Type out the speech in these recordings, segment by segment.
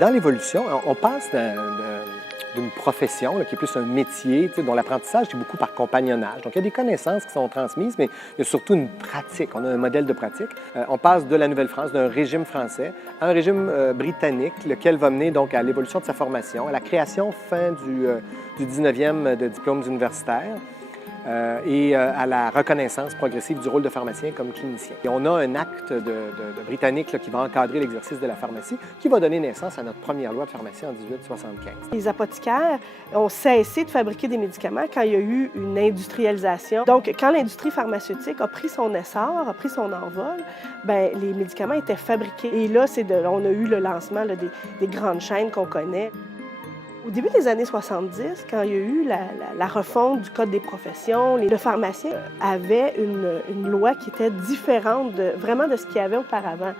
Dans l'évolution, on passe d'une profession là, qui est plus un métier, dont l'apprentissage est beaucoup par compagnonnage. Donc, il y a des connaissances qui sont transmises, mais il y a surtout une pratique. On a un modèle de pratique. On passe de la Nouvelle-France, d'un régime français, à un régime britannique, lequel va mener donc à l'évolution de sa formation, à la création fin du 19e de diplômes universitaires. Et à la reconnaissance progressive du rôle de pharmacien comme clinicien. Et on a un acte de britannique là, qui va encadrer l'exercice de la pharmacie, qui va donner naissance à notre première loi de pharmacie en 1875. Les apothicaires ont cessé de fabriquer des médicaments quand il y a eu une industrialisation. Donc, quand l'industrie pharmaceutique a pris son essor, a pris son envol, bien, les médicaments étaient fabriqués. Et là, on a eu le lancement là, des grandes chaînes qu'on connaît. Au début des années 70, quand il y a eu la refonte du Code des professions, le pharmacien avait une loi qui était différente vraiment de ce qu'il y avait auparavant.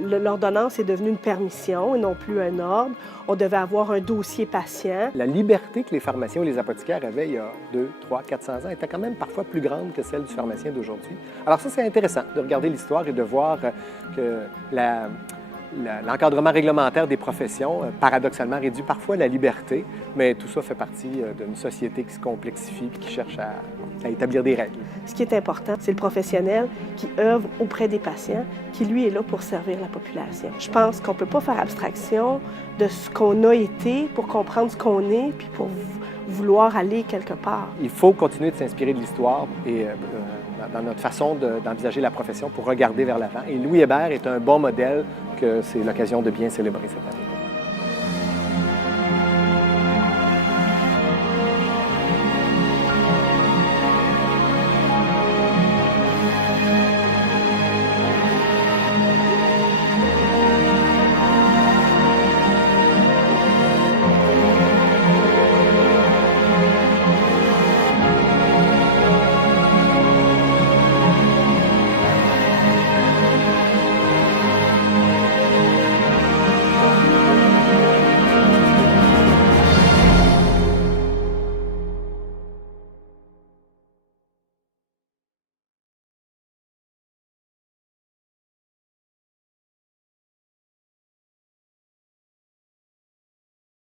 L'ordonnance est devenue une permission et non plus un ordre. On devait avoir un dossier patient. La liberté que les pharmaciens ou les apothicaires avaient il y a 2, 3, 400 ans était quand même parfois plus grande que celle du pharmacien d'aujourd'hui. Alors ça, c'est intéressant de regarder l'histoire et de voir que l'encadrement réglementaire des professions, paradoxalement, réduit parfois la liberté, mais tout ça fait partie d'une société qui se complexifie et qui cherche à établir des règles. Ce qui est important, c'est le professionnel qui œuvre auprès des patients, qui, lui, est là pour servir la population. Je pense qu'on ne peut pas faire abstraction de ce qu'on a été pour comprendre ce qu'on est, puis pour vouloir aller quelque part. Il faut continuer de s'inspirer de l'histoire et dans notre façon d'envisager la profession pour regarder vers l'avant. Et Louis Hébert est un bon modèle que c'est l'occasion de bien célébrer cette année.